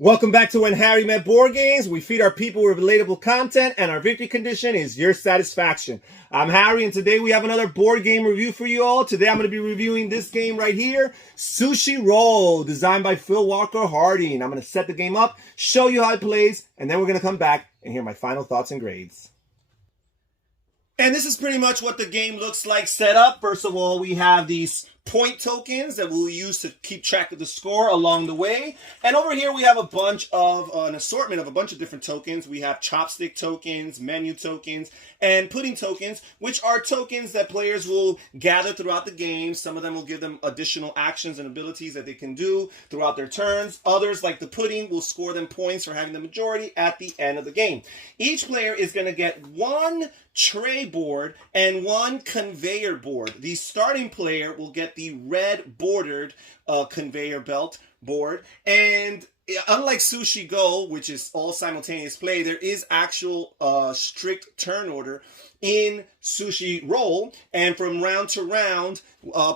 Welcome back to When Harry Met Board Games. We feed our people with relatable content, and our victory condition is your satisfaction. I'm Harry, and today we have another board game review for you all. Today I'm going to be reviewing this game right here, Sushi Roll, designed by Phil Walker Harding. I'm going to set the game up, show you how it plays, and then we're going to come back and hear my final thoughts and grades. And this is pretty much what the game looks like set up. First of all, we have these point tokens that we'll use to keep track of the score along the way. And over here we have an assortment of a bunch of different tokens. We have chopstick tokens, menu tokens, and pudding tokens, which are tokens that players will gather throughout the game. Some of them will give them additional actions and abilities that they can do throughout their turns. Others, like the pudding, will score them points for having the majority at the end of the game. Each player is going to get one tray board and one conveyor board. The starting player will get the red bordered conveyor belt board, and unlike Sushi Go, which is all simultaneous play, there is actual strict turn order in Sushi Roll, and from round to round,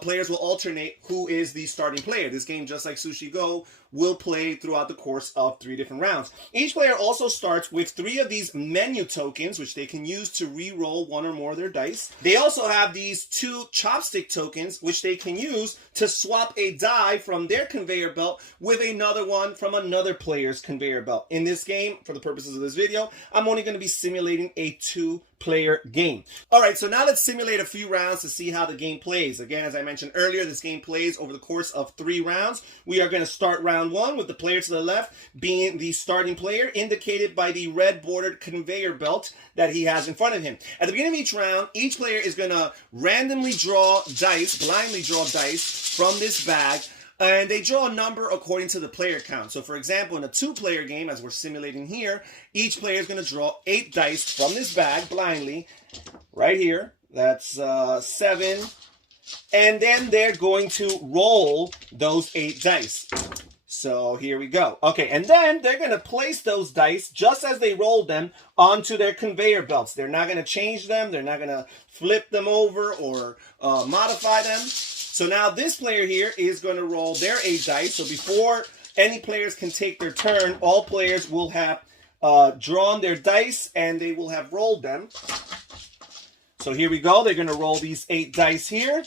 players will alternate who is the starting player. This game, just like Sushi Go, will play throughout the course of 3 different rounds. Each player also starts with 3 of these menu tokens, which they can use to re-roll 1 or more of their dice. They also have these 2 chopstick tokens, which they can use to swap a die from their conveyor belt with another one from another player's conveyor belt. In this game, for the purposes of this video, I'm only going to be simulating a 2-player game. Alright, so now let's simulate a few rounds to see how the game plays. Again, as I mentioned earlier, this game plays over the course of 3 rounds. We are going to start round 1 with the player to the left being the starting player, indicated by the red bordered conveyor belt that he has in front of him. At the beginning of each round, each player is going to randomly draw dice, blindly draw dice from this bag, and they draw a number according to the player count. So for example, in a 2-player game, as we're simulating here, each player is going to draw 8 dice from this bag blindly, right here. That's 7. And then they're going to roll those 8 dice. So here we go. Okay, and then they're going to place those dice, just as they rolled them, onto their conveyor belts. They're not going to change them. They're not going to flip them over or modify them. So now this player here is going to roll their 8 dice. So before any players can take their turn, all players will have drawn their dice and they will have rolled them. So here we go. They're going to roll these 8 dice here.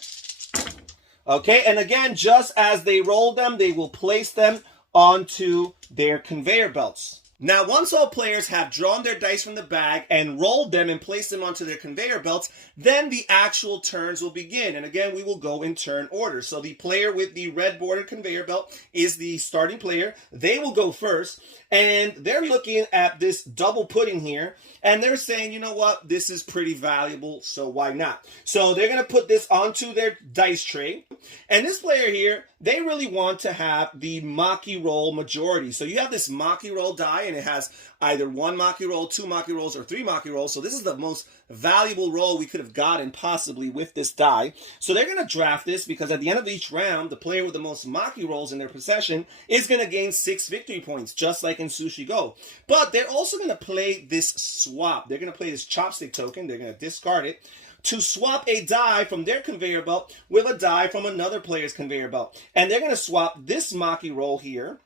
Okay, and again, just as they roll them, they will place them onto their conveyor belts. Now, once all players have drawn their dice from the bag and rolled them and placed them onto their conveyor belts, then the actual turns will begin. And again, we will go in turn order. So the player with the red bordered conveyor belt is the starting player. They will go first, and they're looking at this double pudding here, and they're saying, you know what, this is pretty valuable, so why not? So they're going to put this onto their dice tray. And this player here, they really want to have the Maki Roll majority. So you have this Maki Roll die, and it has either 1 Maki Roll, 2 Maki Rolls, or 3 Maki Rolls. So this is the most valuable roll we could have gotten possibly with this die. So they're going to draft this because at the end of each round, the player with the most Maki Rolls in their possession is going to gain 6 victory points, just like in Sushi Go. But they're also going to play this swap. They're going to play this chopstick token. They're going to discard it to swap a die from their conveyor belt with a die from another player's conveyor belt. And they're going to swap this Maki Roll here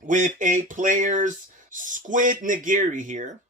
with a player's squid nigiri here.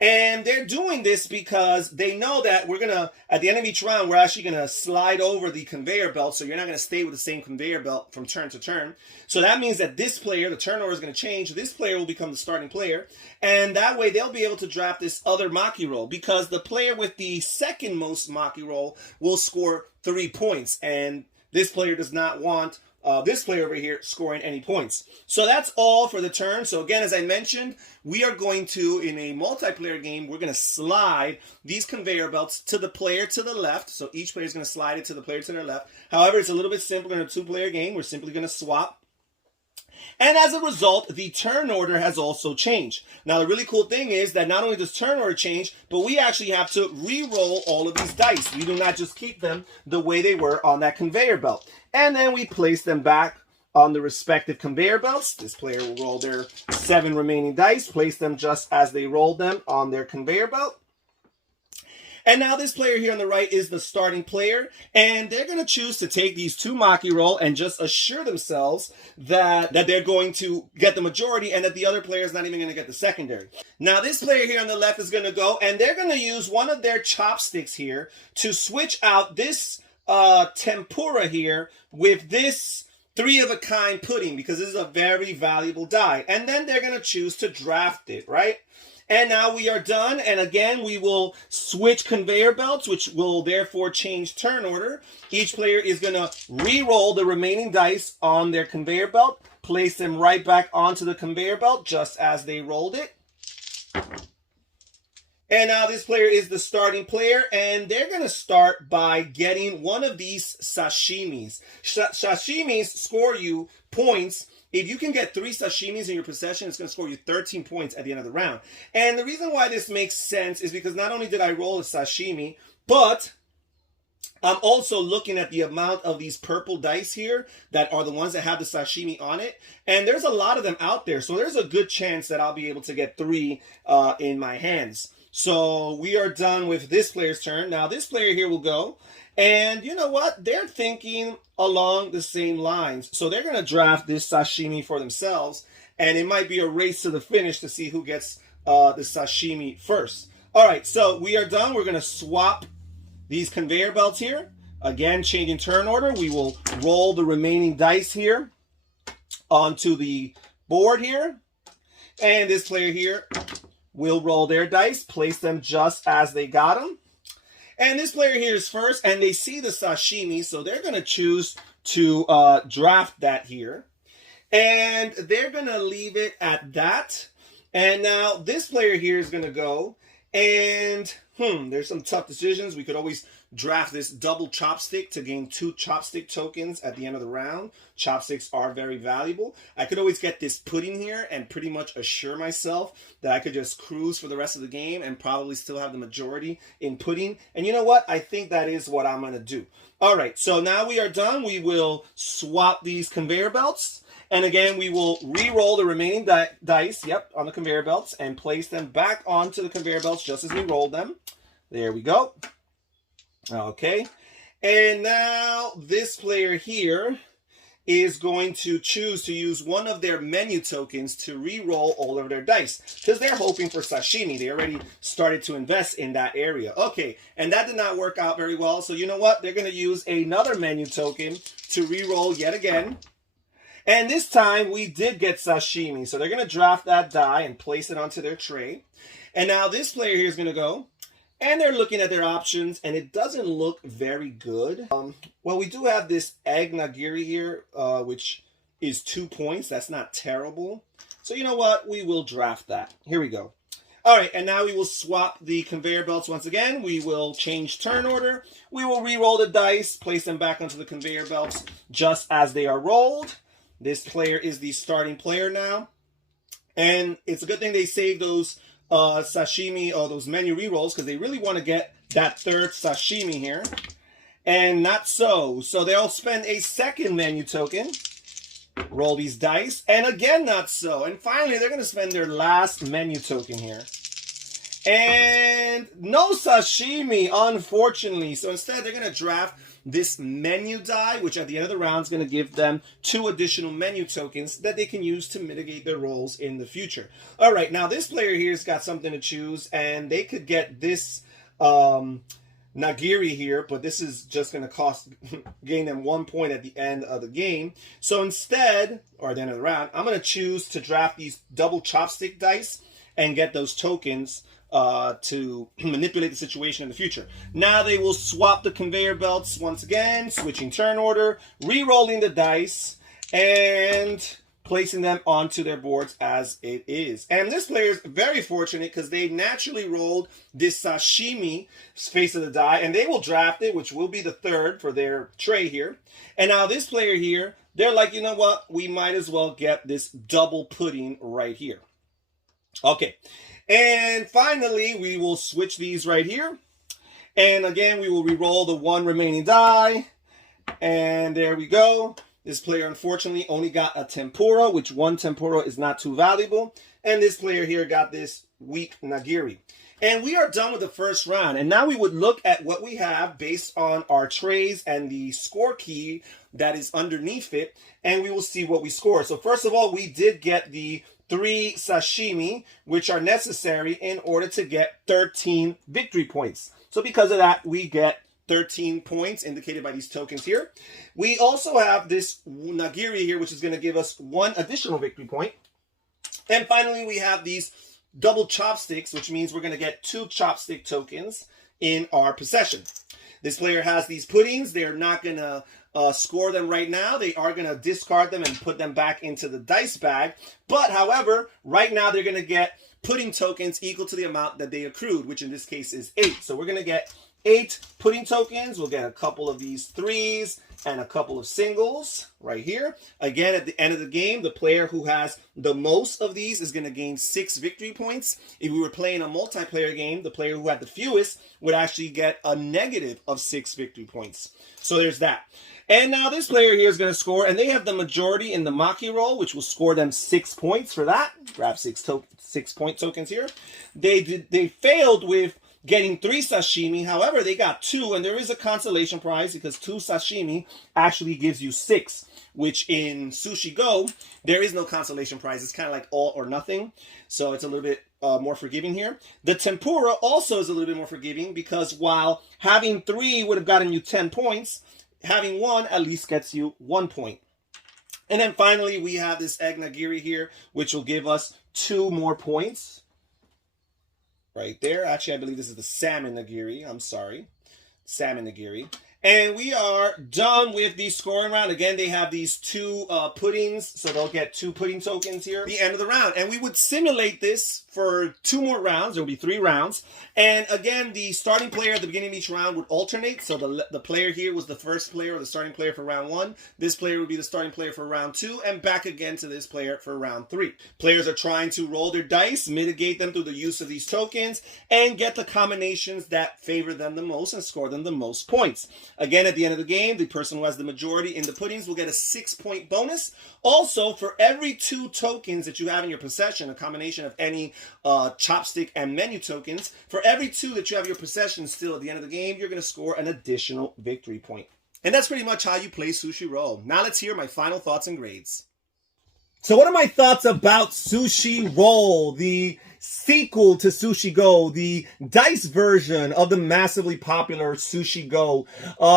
And they're doing this because they know that we're going to, at the end of each round, we're actually going to slide over the conveyor belt. So you're not going to stay with the same conveyor belt from turn to turn. So that means that this player, the turn order is going to change. This player will become the starting player. And that way they'll be able to draft this other Maki Roll, because the player with the second most Maki Roll will score 3 points. And this player does not want this player over here scoring any points. So that's all for the turn. So again, as I mentioned, we are going to, in a multiplayer game, we're going to slide these conveyor belts to the player to the left. So each player is going to slide it to the player to their left. However, it's a little bit simpler in a 2-player game. We're simply going to swap. And as a result, the turn order has also changed. Now, the really cool thing is that not only does turn order change, but we actually have to re-roll all of these dice. We do not just keep them the way they were on that conveyor belt. And then we place them back on the respective conveyor belts. This player will roll their 7 remaining dice, place them just as they rolled them on their conveyor belt. And now this player here on the right is the starting player, and they're going to choose to take these 2 maki roll and just assure themselves that they're going to get the majority and that the other player is not even going to get the secondary. Now this player here on the left is going to go, and they're going to use one of their chopsticks here to switch out this tempura here with this 3-of-a-kind pudding, because this is a very valuable die. And then they're going to choose to draft it, right? And now we are done. And again, we will switch conveyor belts, which will therefore change turn order. Each player is going to re-roll the remaining dice on their conveyor belt, place them right back onto the conveyor belt just as they rolled it. And now this player is the starting player, and they're going to start by getting one of these sashimis. Sashimis score you points. If you can get 3 sashimis in your possession, it's going to score you 13 points at the end of the round. And the reason why this makes sense is because not only did I roll a sashimi, but I'm also looking at the amount of these purple dice here that are the ones that have the sashimi on it. And there's a lot of them out there. So there's a good chance that I'll be able to get 3 in my hands. So we are done with this player's turn. Now this player here will go. And you know what? They're thinking along the same lines. So they're going to draft this sashimi for themselves. And it might be a race to the finish to see who gets the sashimi first. All right, so we are done. We're going to swap these conveyor belts here. Again, changing turn order. We will roll the remaining dice here onto the board here. And this player here will roll their dice, place them just as they got them. And this player here is first, and they see the sashimi, so they're going to choose to draft that here. And they're going to leave it at that. And now this player here is going to go, and there's some tough decisions. We could always draft this double chopstick to gain 2 chopstick tokens at the end of the round. Chopsticks are very valuable. I could always get this pudding here and pretty much assure myself that I could just cruise for the rest of the game and probably still have the majority in pudding. And you know what? I think that is what I'm going to do. All right, so now we are done. We will swap these conveyor belts. And again, we will re-roll the remaining dice, on the conveyor belts, and place them back onto the conveyor belts just as we rolled them. There we go. Okay. And now this player here is going to choose to use one of their menu tokens to re-roll all of their dice, because they're hoping for sashimi. They already started to invest in that area. Okay, and that did not work out very well. So you know what? They're going to use another menu token to re-roll yet again. And this time we did get sashimi. So they're going to draft that die and place it onto their tray. And now this player here is going to go. And they're looking at their options, and it doesn't look very good. Well, we do have this egg nigiri here, which is 2 points. That's not terrible. So you know what? We will draft that. Here we go. All right, and now we will swap the conveyor belts once again. We will change turn order. We will re-roll the dice, place them back onto the conveyor belts just as they are rolled. This player is the starting player now. And it's a good thing they saved those sashimi or those menu re-rolls, because they really want to get that 3rd sashimi here. And not so. So they'll spend a second menu token, roll these dice, and again not so. And finally, they're going to spend their last menu token here. And no sashimi, unfortunately. So instead, they're going to draft this menu die, which at the end of the round is going to give them 2 additional menu tokens that they can use to mitigate their rolls in the future. All right, now this player here's got something to choose, and they could get this nigiri here, but this is just going to gain them 1 point at the end of the game. So instead, or at the end of the round, I'm going to choose to draft these double chopstick dice and get those tokens to manipulate the situation in the future. Now they will swap the conveyor belts once again, switching turn order, re-rolling the dice, and placing them onto their boards as it is. And this player is very fortunate because they naturally rolled this sashimi face of the die, and they will draft it, which will be the 3rd for their tray here. And now this player here, they're like, you know what? We might as well get this double pudding right here. Okay. And finally, we will switch these right here. And again, we will re-roll the 1 remaining die. And there we go. This player, unfortunately, only got a tempura, which 1 tempura is not too valuable. And this player here got this weak nigiri. And we are done with the first round. And now we would look at what we have based on our trays and the score key that is underneath it. And we will see what we scored. So first of all, we did get the 3 sashimi, which are necessary in order to get 13 victory points. So because of that, we get 13 points indicated by these tokens here. We also have this nigiri here, which is going to give us 1 additional victory point. And finally, we have these double chopsticks, which means we're going to get 2 chopstick tokens in our possession. This player has these puddings. They're not going to score them right now. They are going to discard them and put them back into the dice bag. But however, right now they're going to get pudding tokens equal to the amount that they accrued, which in this case is 8. So we're going to get 8 pudding tokens. We'll get a couple of these 3s and a couple of singles right here. Again, at the end of the game, the player who has the most of these is going to gain 6 victory points. If we were playing a multiplayer game, the player who had the fewest would actually get a negative of 6 victory points. So there's that. And now this player here is going to score, and they have the majority in the Maki roll, which will score them 6 points for that. Grab 6 point tokens here. They failed with getting 3 sashimi. However, they got 2, and there is a consolation prize because 2 sashimi actually gives you 6, which in Sushi Go, there is no consolation prize. It's kind of like all or nothing. So it's a little bit more forgiving here. The tempura also is a little bit more forgiving because while having 3 would have gotten you 10 points, having 1 at least gets you 1 point. And then finally, we have this egg nigiri here, which will give us 2 more points. Right there. Actually, I believe this is the salmon nigiri. I'm sorry. Salmon nigiri. And we are done with the scoring round. Again, they have these 2 puddings, so they'll get 2 pudding tokens here at the end of the round. And we would simulate this for 2 more rounds. There will be 3 rounds. And again, the starting player at the beginning of each round would alternate. So the player here was the first player or the starting player for round 1. This player would be the starting player for round 2, and back again to this player for round 3. Players are trying to roll their dice, mitigate them through the use of these tokens, and get the combinations that favor them the most and score them the most points. Again, at the end of the game, the person who has the majority in the puddings will get a 6-point bonus. Also, for every 2 tokens that you have in your possession, a combination of any chopstick and menu tokens, for every 2 that you have in your possession still at the end of the game, you're going to score an additional victory point. And that's pretty much how you play Sushi Roll. Now let's hear my final thoughts and grades. So what are my thoughts about Sushi Roll, the sequel to Sushi Go, the dice version of the massively popular Sushi Go?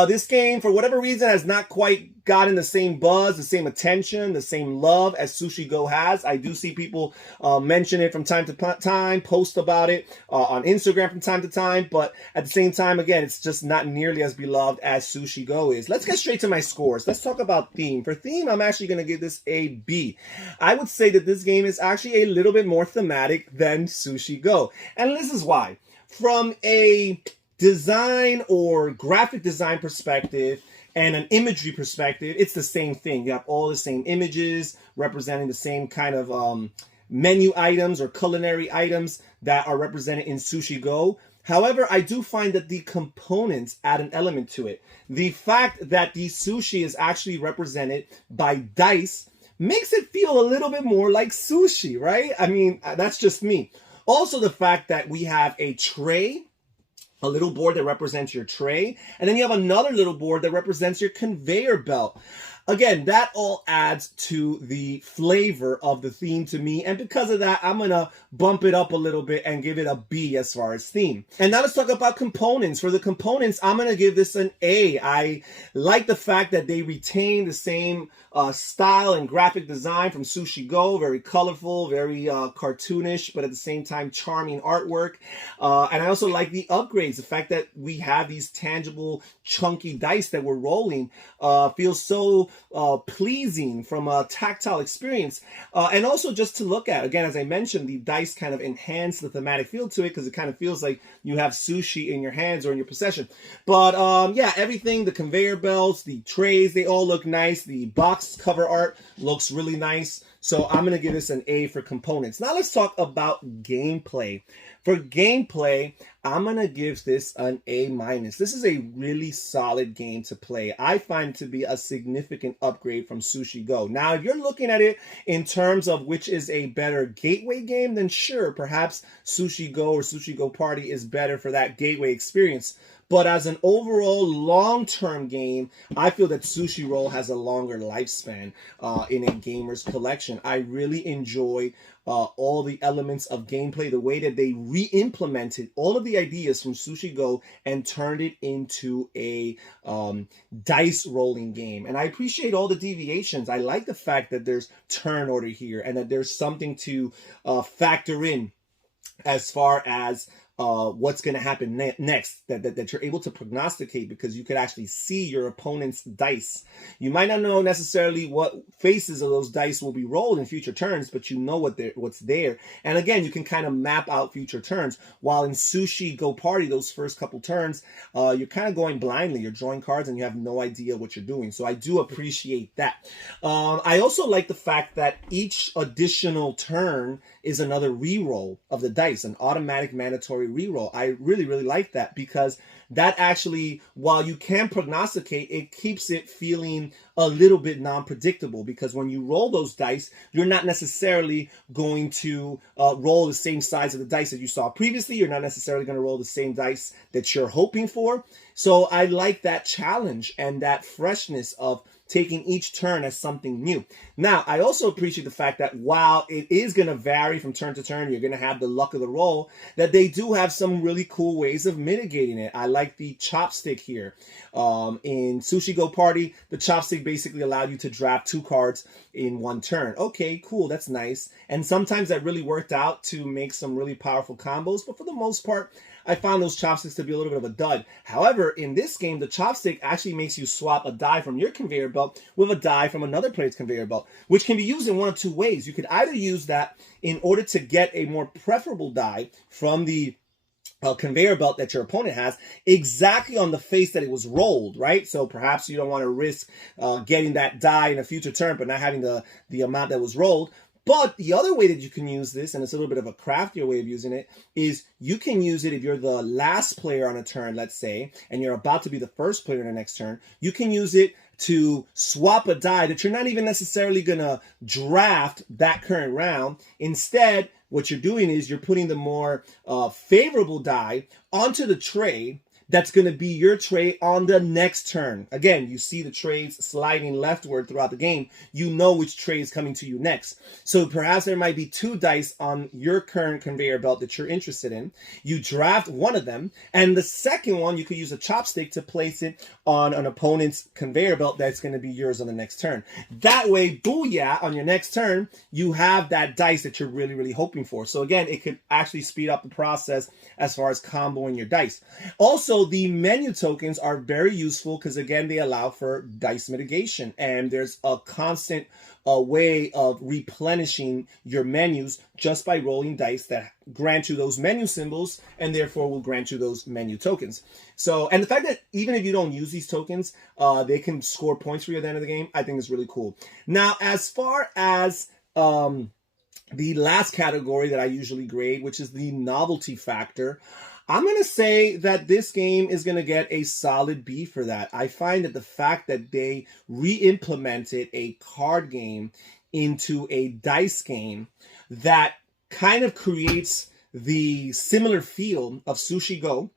This game, for whatever reason, has not quite gotten the same buzz, the same attention, the same love as Sushi Go has. I do see people mention it from time to time, post about it on Instagram from time to time, but at the same time, again, it's just not nearly as beloved as Sushi Go is. Let's get straight to my scores. Let's talk about theme. For theme, I'm actually going to give this a B. I would say that this game is actually a little bit more thematic than Sushi Go, and this is why. From a design or graphic design perspective, and an imagery perspective, it's the same thing. You have all the same images representing the same kind of menu items or culinary items that are represented in Sushi Go. However, I do find that the components add an element to it. The fact that the sushi is actually represented by dice makes it feel a little bit more like sushi, right? I mean, that's just me. Also, the fact that we have a tray, a little board that represents your tray, and then you have another little board that represents your conveyor belt. Again, that all adds to the flavor of the theme to me, and because of that, I'm gonna bump it up a little bit and give it a B as far as theme. And now let's talk about components. For the components, I'm gonna give this an A. I like the fact that they retain the same style and graphic design from Sushi Go, very colorful, very cartoonish, but at the same time charming artwork. And I also like the upgrades. The fact that we have these tangible, chunky dice that we're rolling feels so pleasing from a tactile experience. And also just to look at, again, as I mentioned, the dice kind of enhance the thematic feel to it because it kind of feels like you have sushi in your hands or in your possession. But yeah, everything, the conveyor belts, the trays, they all look nice. The box cover art looks really nice. So I'm going to give this an A for components. Now let's talk about gameplay. For gameplay, I'm going to give this an A-. This is a really solid game to play. I find it to be a significant upgrade from Sushi Go. Now, if you're looking at it in terms of which is a better gateway game, then sure, perhaps Sushi Go or Sushi Go Party is better for that gateway experience. But as an overall long-term game, I feel that Sushi Roll has a longer lifespan in a gamer's collection. I really enjoy all the elements of gameplay, the way that they re-implemented all of the ideas from Sushi Go and turned it into a dice rolling game. And I appreciate all the deviations. I like the fact that there's turn order here and that there's something to factor in as far as what's going to happen next, that you're able to prognosticate because you could actually see your opponent's dice. You might not know necessarily what faces of those dice will be rolled in future turns, but you know what's there. And again, you can kind of map out future turns. While in Sushi Go Party, those first couple turns, you're kind of going blindly. You're drawing cards and you have no idea what you're doing. So I do appreciate that. I also like the fact that each additional turn is another re-roll of the dice, an automatic mandatory reroll. I really, really like that because that actually, while you can prognosticate, it keeps it feeling a little bit non-predictable because when you roll those dice, you're not necessarily going to roll the same size of the dice that you saw previously. You're not necessarily going to roll the same dice that you're hoping for. So I like that challenge and that freshness of taking each turn as something new. Now, I also appreciate the fact that while it is going to vary from turn to turn, you're going to have the luck of the roll, that they do have some really cool ways of mitigating it. I like the chopstick here. In Sushi Go Party, the chopstick basically allowed you to draft 2 cards in one turn. Okay, cool, that's nice. And sometimes that really worked out to make some really powerful combos, but for the most part, I found those chopsticks to be a little bit of a dud. However, in this game, the chopstick actually makes you swap a die from your conveyor belt with a die from another player's conveyor belt, which can be used in one of 2 ways. You could either use that in order to get a more preferable die from the conveyor belt that your opponent has exactly on the face that it was rolled, right? So perhaps you don't want to risk getting that die in a future turn, but not having the amount that was rolled. But the other way that you can use this, and it's a little bit of a craftier way of using it, is you can use it if you're the last player on a turn, let's say, and you're about to be the first player in the next turn. You can use it to swap a die that you're not even necessarily going to draft that current round. Instead, what you're doing is you're putting the more favorable die onto the tray that's going to be your tray on the next turn. Again, you see the trays sliding leftward throughout the game. You know which tray is coming to you next. So perhaps there might be 2 dice on your current conveyor belt that you're interested in. You draft one of them, and the second one, you could use a chopstick to place it on an opponent's conveyor belt that's going to be yours on the next turn. That way, booyah, on your next turn, you have that dice that you're really, really hoping for. So again, it could actually speed up the process as far as comboing your dice. Also, the menu tokens are very useful because, again, they allow for dice mitigation, and there's a constant way of replenishing your menus just by rolling dice that grant you those menu symbols and therefore will grant you those menu tokens. So, and the fact that even if you don't use these tokens, they can score points for you at the end of the game, I think is really cool. Now, as far as the last category that I usually grade, which is the novelty factor, I'm going to say that this game is going to get a solid B for that. I find that the fact that they re-implemented a card game into a dice game that kind of creates the similar feel of Sushi Go,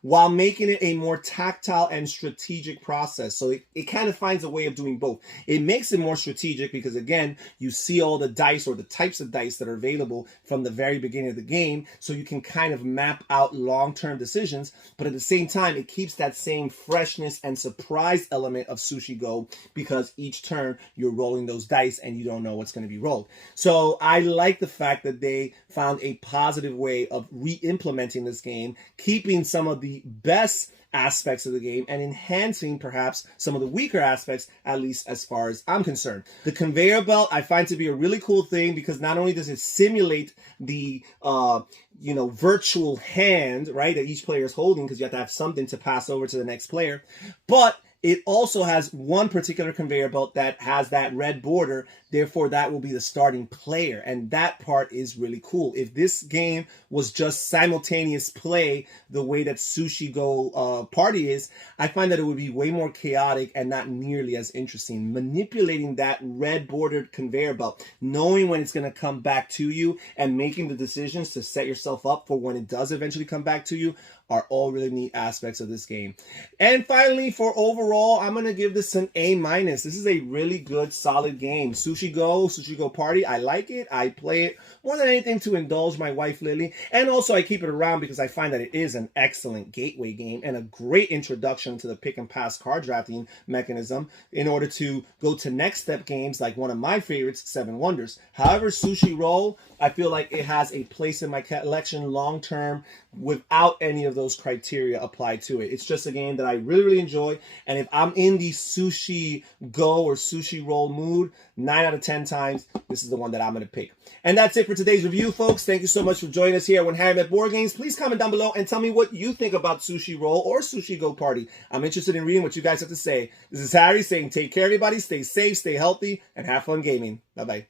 while making it a more tactile and strategic process. So it kind of finds a way of doing both. It makes it more strategic because, again, you see all the dice or the types of dice that are available from the very beginning of the game, so you can kind of map out long-term decisions, but at the same time, it keeps that same freshness and surprise element of Sushi Go because each turn you're rolling those dice and you don't know what's going to be rolled. So I like the fact that they found a positive way of re-implementing this game, keeping some of the best aspects of the game and enhancing perhaps some of the weaker aspects, at least as far as I'm concerned. The conveyor belt I find to be a really cool thing because not only does it simulate the virtual hand, right, that each player is holding because you have to have something to pass over to the next player, but It also has one particular conveyor belt that has that red border. Therefore, that will be the starting player. And that part is really cool. If this game was just simultaneous play the way that Sushi Go Party is, I find that it would be way more chaotic and not nearly as interesting. Manipulating that red bordered conveyor belt, knowing when it's going to come back to you and making the decisions to set yourself up for when it does eventually come back to you are all really neat aspects of this game. And finally, for overall, I'm going to give this an A-. This is a really good, solid game. Sushi Go Party, I like it. I play it more than anything to indulge my wife, Lily. And also, I keep it around because I find that it is an excellent gateway game and a great introduction to the pick and pass card drafting mechanism in order to go to next step games like one of my favorites, Seven Wonders. However, Sushi Roll, I feel like it has a place in my collection long term without any of those criteria applied to it. It's just a game that I really, really enjoy. And if I'm in the Sushi Go or Sushi Roll mood, 9 out of 10 times, this is the one that I'm going to pick. And that's it for today's review, folks. Thank you so much for joining us here at When Harry Met Board Games. Please comment down below and tell me what you think about Sushi Roll or Sushi Go Party. I'm interested in reading what you guys have to say. This is Harry saying take care, everybody. Stay safe, stay healthy, and have fun gaming. Bye-bye.